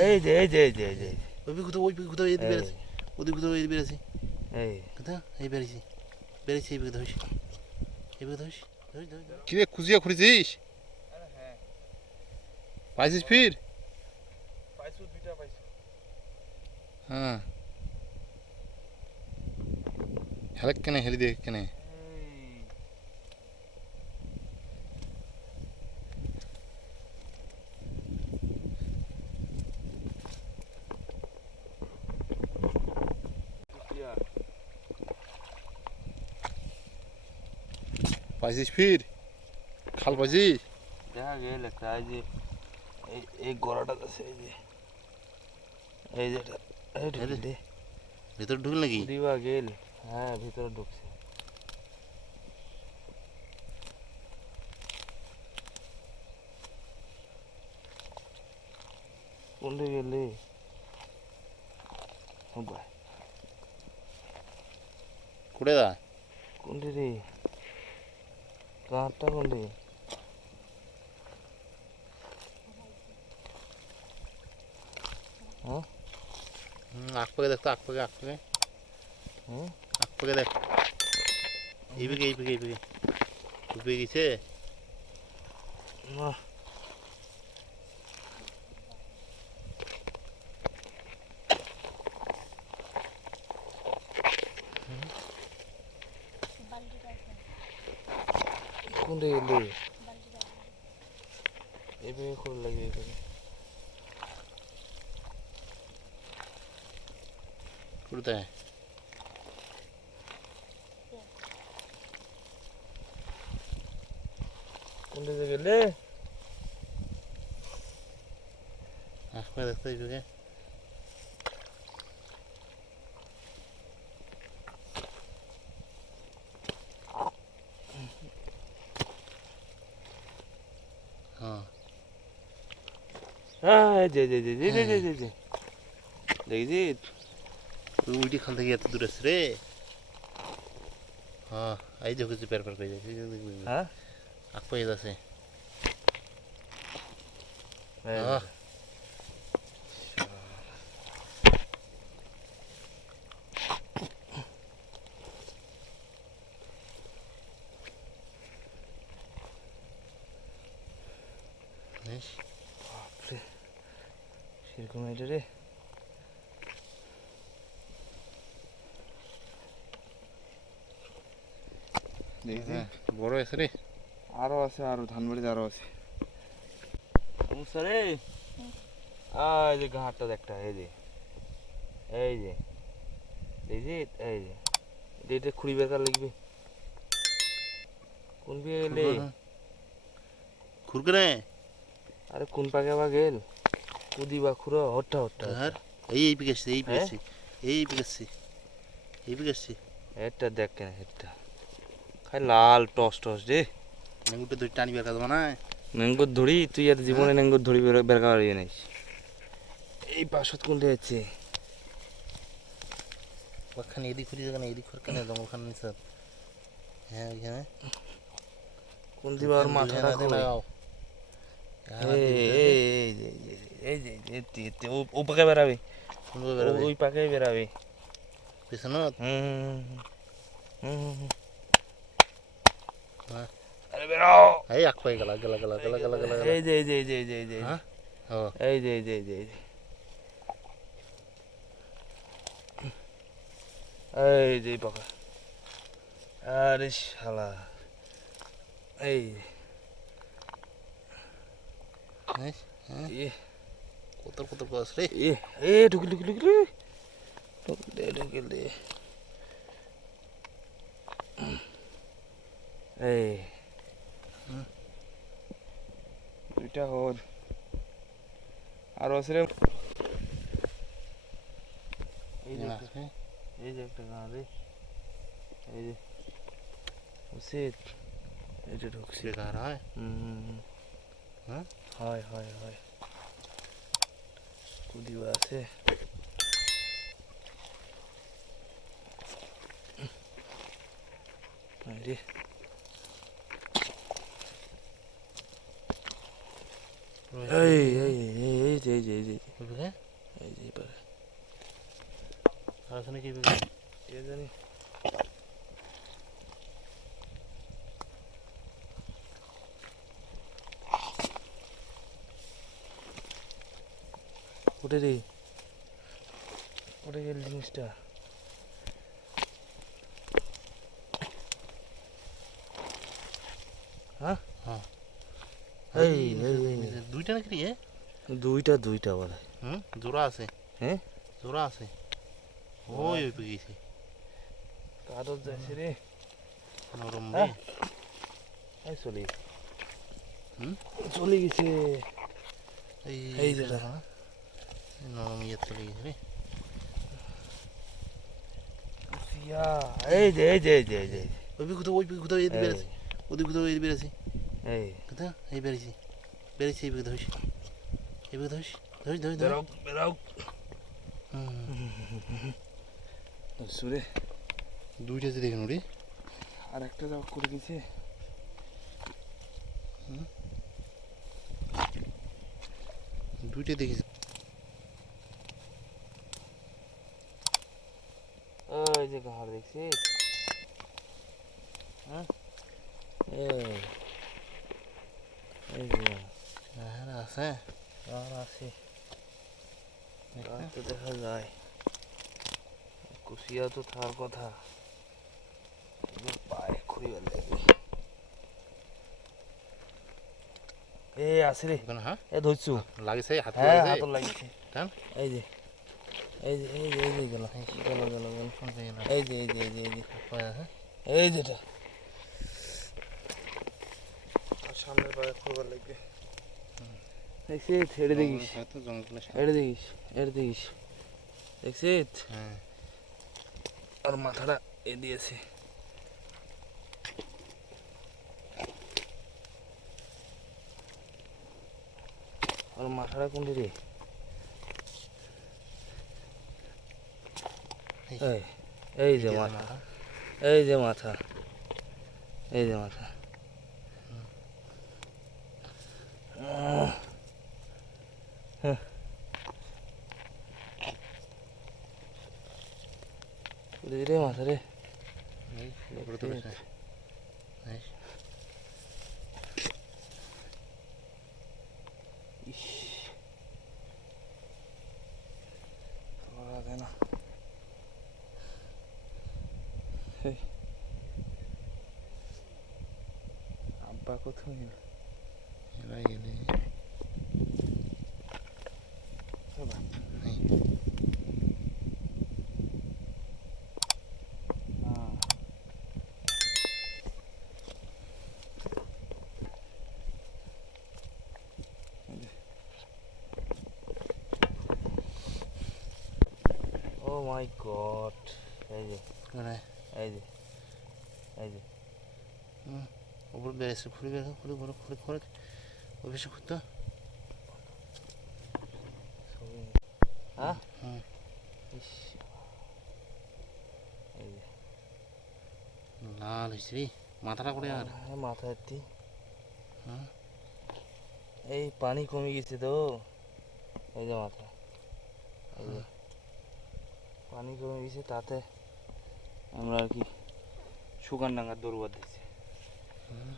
এই যে এই যে এই যে এই যে ওই কোথাও এই বেড়েছে, ওদিকে কোথাও এই বেড়েছে, এই কোথাও এই বেড়েছে, বেড়েছে এই ধরিস, এই ধরিস, কিরে খুঁজিয়া খুঁড়েছিস? পাইছিস ফির? পাইছো দুইটা পাইছো। হ্যাঁ হেলে কেনে হেলি দেখ কেনে পাইছিস ফির? খাল পাইছিস? দেখা গেল একটা এই যে এই গড়াটা আছে, এই যে এই যে ভিতরে ঢুকল নাকি? দিবা গেল, হ্যাঁ ভিতরে ঢুকছে। কোনটা গেলে কুড়ে দা কোনটি রে কাঠটা কোনটি? হ্যাঁ আকপাকে দেখ তো, আকপাকে আকপাকে দেখ, এই বিঘে ডুবে গেছে না। কোনটা গেলে এইভাবে করে লাগে এখানে কোথায়? কোনটা গেলে আকপাকে দেখতো এই বিঘে দেখছি উইটি খাল থেকে এত দূর আছে রে। হ্যাঁ এই যে হচ্ছে পের করে যাচ্ছে, হ্যাঁ আকপাকে যাচ্ছে। বাপরে সেরকম এটা রে। দেখছি বড় আছে রে, আরো আছে, আরো ধানবাড়িতে আরো আছে। রে এই যে ঘাটটা একটা, এই যে এই যে দেখছি, এই যে এটা খুঁড়ি বেকার লিখবে কোন বিয়ে গেলে খুরকরে আরে কোন পাকে বা গেল কুদি বা খুঁড়ো হট্টা হট্টা এই পিকেছি এই পিকেছি এই পিকেছি এই পিকেছি এটা দেখ কেন এটা খাই লাল টস টস রে। নেঙ্গুটা ধরে টানি বের কাজবা না, নেঙ্গুর ধরি তুই আর জীবনে নেঙ্গুর ধরি বের করার ইয়ে নাই। এই পাশত কোনটা আছে ওখানে এদিক ঘুরি যাবে না, এদিক ঘুর কেন জঙ্গলখানে নিছে। হ্যাঁ ওইখানে কোন দিবা আর মাথাটা লাগাও। এই যে ও পাকে বেরাবে, ওই পাকে বেরাবে পিছনত। আরে বেরাও এই আক পাই গেলা গেলা গেলা গেলা গেলা গেলা এই যে এই যে এই যে এই যে এই যে হ্যাঁ এই যে এই যে এই যে এই যে এই যে পাকা। আরে শালা এই কোতর কোতর কস রে। এ ঢুকিল ঢুকিল ঢুকিল ঢুকিল দে এই দুইটা হল আরো আছে রে। এই যে একটা গাঁ রে, এই যে উচিত এটা ঢুকছে বেকার হয়। হ্যাঁ হয় হয় হয় কুদিবা আছে। রে এই এই এই যে এই যে ওই বিঘে এই যে এবারে আর ওখানে কি বিঘে এ জানি ওঠে রে ওঠে গেল জিনিসটা হ্যাঁ হ্যাঁ এই এই, এই, দুইটা নাকি রে দুইটা দুইটা বলে হুম জোড়া আছে হ্যাঁ জোড়া আছে ওই ওই বিঘেছে কারোর যাচ্ছে রে নরম রে হ্যাঁ। এই চলে হুম চলে গেছে এই এই যেটা। নরম ইয়ে চলে গেছে রে কুশিয়া এই যে এই যে এই যে এই যে ওই বিঘে কোথাও এদিকে এই, বেড়েছে ওদিকে কোথাও এদিকে বেড়েছে এই কোথাও এই বেড়েছে বেড়েছে এই বিঘে ধরিস এই বিঘে ধরিস ধরিস ধরিস ধরিস বেরাও বেরাও হুম সুরে দুইটা যে দেখেন রে আর একটা যাও করে গেছে দুইটা দেখেছি ওই যে ঘাড় দেখছিস হ্যাঁ এই এই যে আর আছে আর আছে আর তো দেখা যায় কুশিয়া তো থার কথা এবার পায়ে খুঁড়িবার লাগবে এ আছে রে ওখানে হ্যাঁ এ ধরছু লাগিছে হাত হ্যাঁ লাগিছে হাতর লাগিছে টান। এই যে এই যে এই যে এই যে গেল গেল গেল গেল কোন জায়গায় না এই যে এই যে এই যে এই যে পায়া হ্যাঁ এই যেটা আর সামনের পায়ে খুঁড়বার লাগবে দেখছিস এটা দেখিস হয়তো জঙ্গলে এটা দেখিস এটা দেখিস দেখছিস হ্যাঁ আর মাথাটা এ দিয়েছে আর মাথাটা কোনটি রে এই এই যে মাথা এই যে মাথা এই যে মাথা রে মাথা রে এই উপরে তো বসে এই ইস ধরা যায় না এই আব্বা কোথাও গেল এরা গেলে বাবা এই ও মাই গড এই যে মানে এই যে এই যে উপরে বেড়েছে খুঁড়ি বের খুঁড়ি বড় খুঁড়ি খুঁড়ি ওই বেশি খুঁড়তো ছবি নেই। হ্যাঁ হুম ইস এই যে লাল হয়েছে রে মাথাটা করে আর হ্যাঁ মাথা একটি হ্যাঁ এই পানি কমে গেছে তো এই যে মাথা এই যে পানি কমে গেছে তাতে আমরা আর কি শুকান ডাঙ্গার দৌড়বার দিচ্ছি হুম